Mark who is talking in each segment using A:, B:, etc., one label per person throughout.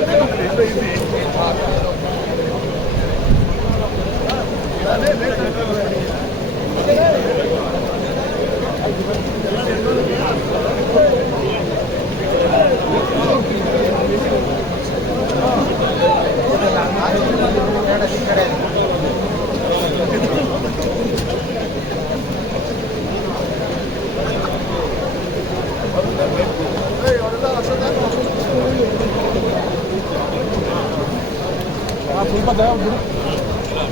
A: Thank you. ಸ್ವಲ್ಪ ಜಾಗ ಬಿಡು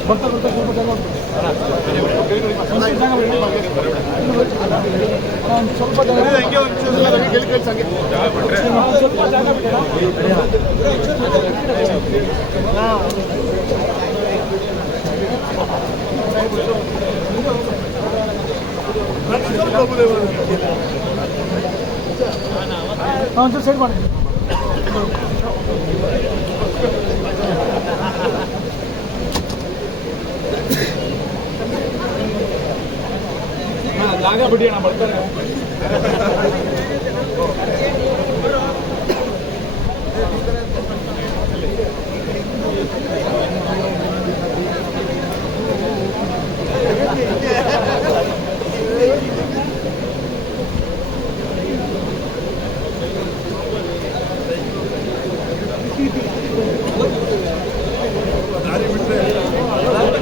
A: ಬರ್ತಾ ಬರ್ತಾ ಸ್ವಲ್ಪ ಜಾಗ. ಸ್ವಲ್ಪ ಜಾಗ ಸ್ವಲ್ಪ ಜಾಗ ಒಂಚೂರು ಸೈಡ್ ಮಾಡಿ ಲಾಗ ಬಿಡಿ ಅಣ್ಣ ಬರ್ತಾರೆ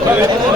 A: ದಾರಿ ಬಿಟ್ರೆ